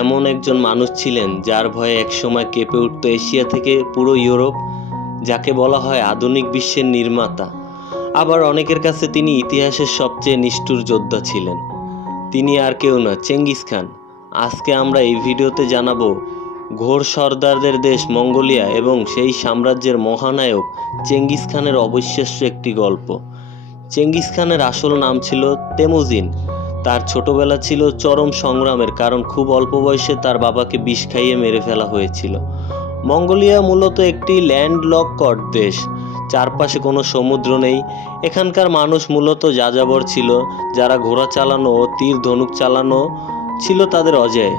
এমন একজন মানুষ ছিলেন যার ভয়ে একসময় কেঁপে উঠত এশিয়া থেকে পুরো ইউরোপ, যাকে বলা হয় আধুনিক বিশ্বের নির্মাতা। আবার অনেকের কাছে তিনি ইতিহাসের সবচেয়ে নিষ্ঠুর যোদ্ধা ছিলেন। তিনি আর কেউ না, চেঙ্গিস খান। আজকে আমরা এই ভিডিওতে জানাবো ঘোর সর্দারদের দেশ মঙ্গোলিয়া এবং সেই সাম্রাজ্যের মহানায়ক চেঙ্গিস খানের অবিশ্বাস্য একটি গল্প। চেঙ্গিস খানের আসল নাম ছিল তেমুজিন। তার ছোটবেলা ছিল চরম সংগ্রামের, কারণ খুব অল্প বয়সে তার বাবাকে বিষ খাইয়ে মেরে ফেলা হয়েছিল। মঙ্গোলিয়া মূলত একটি ল্যান্ডলকড দেশ, চারপাশে কোনো সমুদ্র নেই। এখানকার মানুষ মূলত যাযাবর ছিল, যারা ঘোড়া চালানো ও তীর ধনুক চালানো ছিল তাদের অজেয়।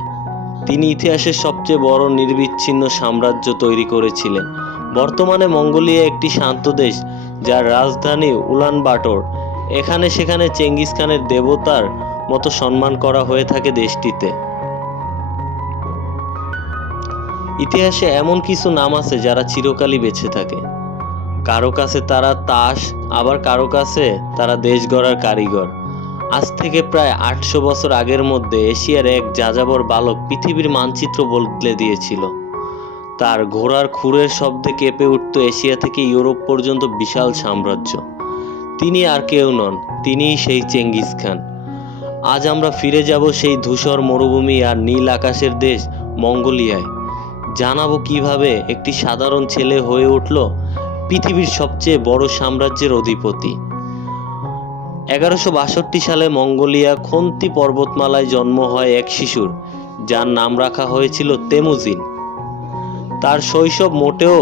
তিনি ইতিহাসের সবচেয়ে বড় নিরবিচ্ছিন্ন সাম্রাজ্য তৈরি করেছিলেন। বর্তমানে মঙ্গোলিয়া একটি শান্ত দেশ, যার রাজধানী উলানবাটর। এখানে সেখানে চেঙ্গিস খানের দেবতার মতো সম্মান করা হয়ে থাকে দেশটিতে। ইতিহাসে এমন কিছু নাম আছে যারা চিরকালই বেঁচে থাকে। কারো কাছে তারা তাস, আবার কারো কাছে তারা দেশ গড়ার কারিগর। আজ থেকে প্রায় 800 বছর আগের মধ্যে এশিয়ার এক যাযাবর বালক পৃথিবীর মানচিত্র বদলে দিয়েছিল। তার ঘোড়ার খুরের শব্দে কেঁপে উঠত এশিয়া থেকে ইউরোপ পর্যন্ত বিশাল সাম্রাজ্য। তিনি আর কেউ নন, তিনিই সেই চেঙ্গিস খান। আজ আমরা ফিরে যাব সেই ধূসর মরুভূমি আর নীল আকাশের দেশ মঙ্গোলিয়ায়। জানাবো কিভাবে একটি সাধারণ ছেলে হয়ে উঠল পৃথিবীর সবচেয়ে বড় সাম্রাজ্যের অধিপতি। 1162 সালে মঙ্গোলিয়া খন্তি পর্বতমালায় জন্ম হয় এক শিশুর, যার নাম রাখা হয়েছিল তেমুজিন। তার শৈশব মোটেও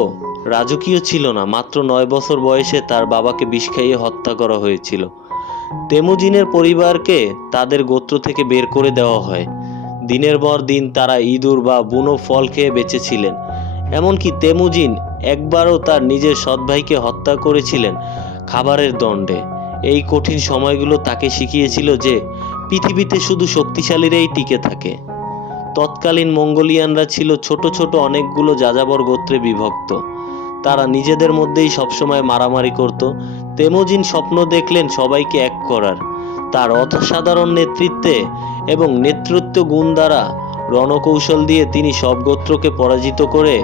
রাজকীয় ছিল না। মাত্র 9 বছর বয়সে তার বাবাকে বিষ খাইয়ে হত্যা করা হয়েছিল। তেমুজিনের পরিবারকে তাদের গোত্র থেকে বের করে দেওয়া হয়। দিনের পর দিন তারা ইঁদুর বা বুনো ফল খেয়ে বেঁচেছিলেন। এমনকি তেমুজিন একবারও তার নিজের সৎ ভাইকে হত্যা করেছিলেন খাবারের দণ্ডে। এই কঠিন সময়গুলো তাকে শিখিয়েছিল যে পৃথিবীতে শুধু শক্তিশালীরাই টিকে থাকে। তৎকালীন মঙ্গোলিয়ানরা ছিল ছোট ছোট অনেকগুলো যাযাবর গোত্রে বিভক্ত। তারা নিজেদের মধ্যেই সবসময় মারামারি করত। তেমুজিন স্বপ্ন দেখলেন সবাইকে এক করার। তার অসাধারণ নেতৃত্বে এবং নেতৃত্ব গুণ দ্বারা রণকৌশল দিয়ে তিনি সব গোত্রকে পরাজিত করে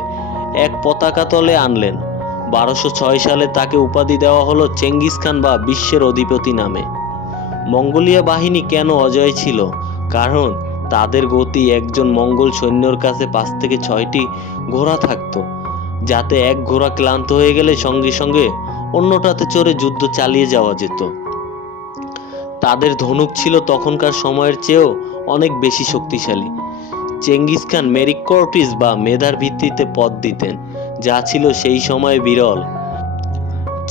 এক পতাকা তলে আনলেন। 1206 সালে তাকে উপাধি দেওয়া হলো চেঙ্গিস খান বা বিশ্বের অধিপতি নামে। মঙ্গোলিয়া বাহিনী কেন অজয় ছিল? কারণ তাদের গতি, একজন মঙ্গল সৈন্যর কাছে 5 থেকে 6টি ঘোড়া থাকতো, যাতে এক ঘোড়া ক্লান্ত হয়ে গেলে সঙ্গে সঙ্গে অন্যটাতে চড়ে যুদ্ধ চালিয়ে যাওয়া যেত। তাদের ধনুক ছিল তখনকার সময়ের চেয়েও অনেক বেশি শক্তিশালী। চেঙ্গিস খান মেরিকর্টিস বা মেধার ভিত্তিতে পদ দিতেন, যা ছিল সেই সময়ে বিরল।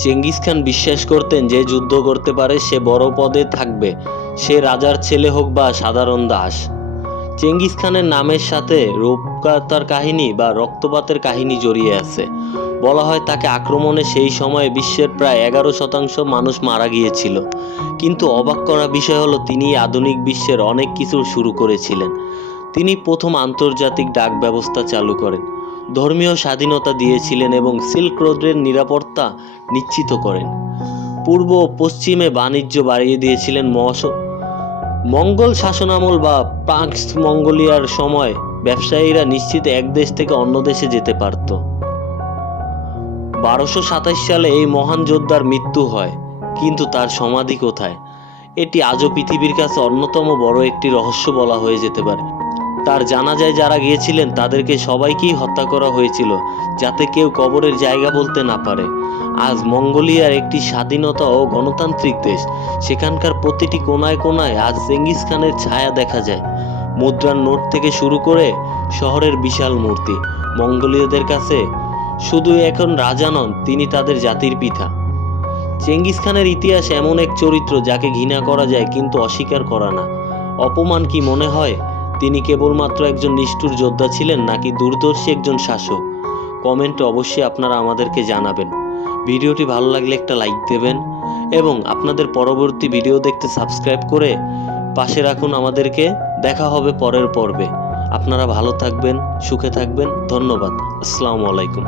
চেঙ্গিস খান বিশ্বাস করতেন যে যুদ্ধ করতে পারে সে বড় পদে থাকবে, সে রাজার ছেলে হোক বা সাধারণ দাস। চেঙ্গিস খানের নামের সাথে রূপকথার কাহিনী বা রক্তপাতের কাহিনী জড়িয়ে আছে। বলা হয় তাকে আক্রমণে সেই সময়ে বিশ্বের প্রায় 11% মানুষ মারা গিয়েছিল। কিন্তু অবাক করা বিষয় হলো তিনি আধুনিক বিশ্বের অনেক কিছু শুরু করেছিলেন। তিনি প্রথম আন্তর্জাতিক ডাক ব্যবস্থা চালু করেন, ধর্মীয় স্বাধীনতা দিয়েছিলেন এবং সিল্ক রোডের নিরাপত্তা নিশ্চিত করেন। পূর্ব ও পশ্চিমে বাণিজ্য বাড়িয়ে দিয়েছিলেন। মঙ্গল শাসনামল বা পাক্স মঙ্গোলিয়ার সময় ব্যবসায়ীরা নিশ্চিত এক দেশ থেকে অন্য দেশে যেতে পারত। 1227 সালে এই মহান যোদ্ধার মৃত্যু হয়, কিন্তু তার সমাধি কোথায়? এটি আজও পৃথিবীর কাছে অন্যতম বড় একটি রহস্য বলা হয়ে যেতে পারে। তার জানাজায় যারা গিয়েছিলেন তাদেরকে সবাইকেই হত্যা করা হয়েছিল, যাতে কেউ কবরের জায়গা বলতে না পারে। আজ মঙ্গোলিয়ার একটি স্বাধীনতা ও গণতান্ত্রিক দেশ। সেখানকার প্রতিটি কোনায় কোনায় আজ চেঙ্গিস খানের ছায়া দেখা যায়। মুদ্রার নোট থেকে শুরু করে শহরের বিশাল মূর্তি। মঙ্গোলীয়দের কাছে শুধু এখন রাজা নন, তিনি তাদের জাতির পিতা। চেঙ্গিস খানের ইতিহাস এমন এক চরিত্র যাকে ঘৃণা করা যায় কিন্তু অস্বীকার করা না। অপমান কি মনে হয় তিনি কেবলমাত্র একজন নিষ্ঠুর যোদ্ধা ছিলেন, নাকি দূরদর্শী একজন শাসক? কমেন্টে অবশ্যই আপনারা আমাদেরকে জানাবেন। ভিডিওটি ভালো লাগলে একটা লাইক দেবেন এবং আপনাদের পরবর্তী ভিডিও দেখতে সাবস্ক্রাইব করে পাশে রাখুন আমাদেরকে। দেখা হবে পরের পর্বে। আপনারা ভালো থাকবেন, সুখে থাকবেন। ধন্যবাদ। আসসালামু আলাইকুম।